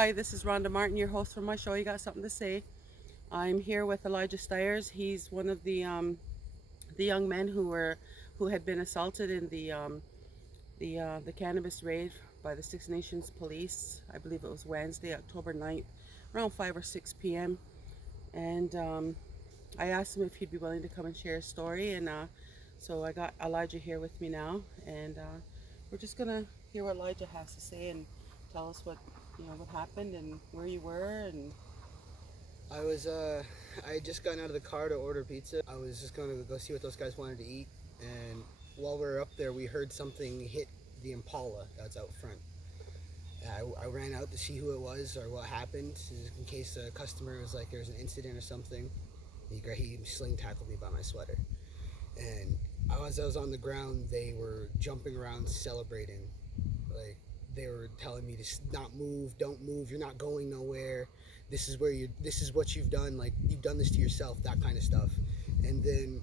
Hi, this is Rhonda Martin, your host for my show. You got something to say? I'm here with Alyziah Styres. He's one of the young men who had been assaulted in the cannabis raid by the Six Nations Police. I believe it was Wednesday, October 9th, around 5 or 6 p.m. And I asked him if he'd be willing to come and share his story. And so I got Elijah here with me now, and we're just gonna hear what Elijah has to say and tell us what happened and where you were. And I had just gotten out of the car to order pizza. I was just going to go see what those guys wanted to eat, and while we were up there, we heard something hit the Impala that's out front. I ran out to see who it was or what happened, in case a customer was like there was an incident or something. He sling tackled me by my sweater, and as I was on the ground, they were jumping around celebrating, like they were telling me to not move, don't move, you're not going nowhere. This is what you've done. Like, you've done this to yourself, that kind of stuff. And then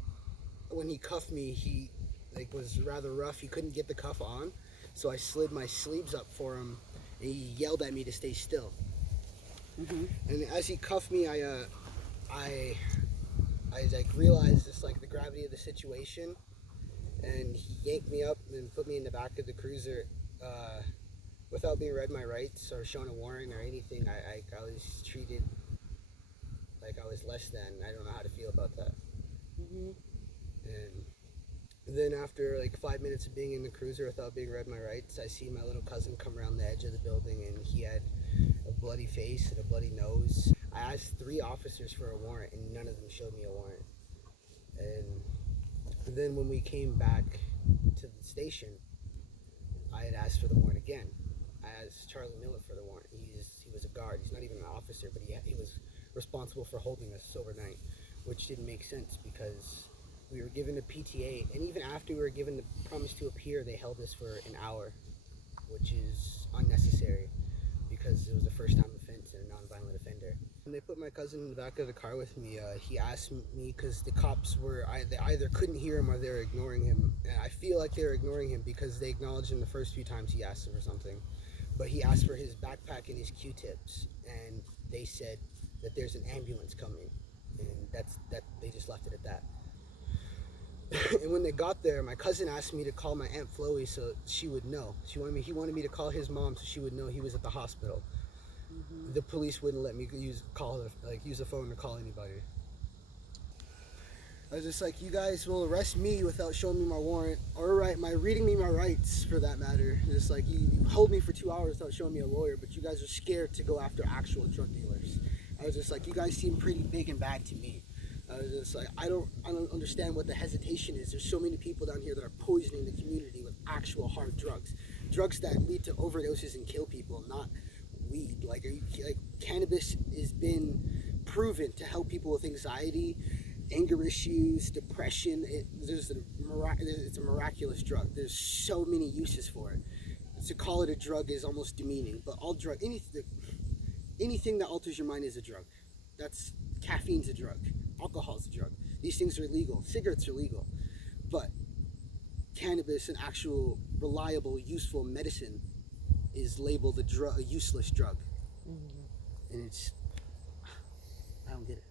when he cuffed me, he was rather rough. He couldn't get the cuff on, so I slid my sleeves up for him, and he yelled at me to stay still. mm-hmm. And as he cuffed me, I realized the gravity of the situation, and he yanked me up and put me in the back of the cruiser. Without being read my rights or shown a warrant or anything, I was treated like I was less than. I don't know how to feel about that. Mm-hmm. And then after 5 minutes of being in the cruiser without being read my rights, I see my little cousin come around the edge of the building, and he had a bloody face and a bloody nose. I asked 3 officers for a warrant, and none of them showed me a warrant. And then when we came back to the station, I had asked for the warrant again. I asked Charlie Miller for the warrant. He was a guard. He's not even an officer, but he was responsible for holding us overnight, which didn't make sense because we were given a PTA, and even after we were given the promise to appear, they held us for an hour, which is unnecessary because it was a first-time offense and a non-violent offender. When they put my cousin in the back of the car with me, he asked me, because the cops they either couldn't hear him or they were ignoring him. And I feel like they were ignoring him because they acknowledged him the first few times he asked them for something. But he asked for his backpack and his Q-tips, and they said that there's an ambulance coming, and that they just left it at that. And when they got there, my cousin asked me to call my Aunt Chloe so she would know. He wanted me to call his mom so she would know he was at the hospital. Mm-hmm. The police wouldn't let me use the phone to call anybody. I was just like, you guys will arrest me without showing me my warrant, or reading me my rights for that matter. Just like you hold me for 2 hours without showing me a lawyer, but you guys are scared to go after actual drug dealers. I was just like, you guys seem pretty big and bad to me. I was just like, I don't understand what the hesitation is. There's so many people down here that are poisoning the community with actual hard drugs that lead to overdoses and kill people, not weed. Like cannabis has been proven to help people with anxiety, anger issues, depression. It's a miraculous drug. There's so many uses for it. To call it a drug is almost demeaning, but anything that alters your mind is a drug. Caffeine's a drug. Alcohol's a drug. These things are legal. Cigarettes are legal. But cannabis, an actual reliable, useful medicine, is labeled a useless drug. Mm-hmm. And I don't get it.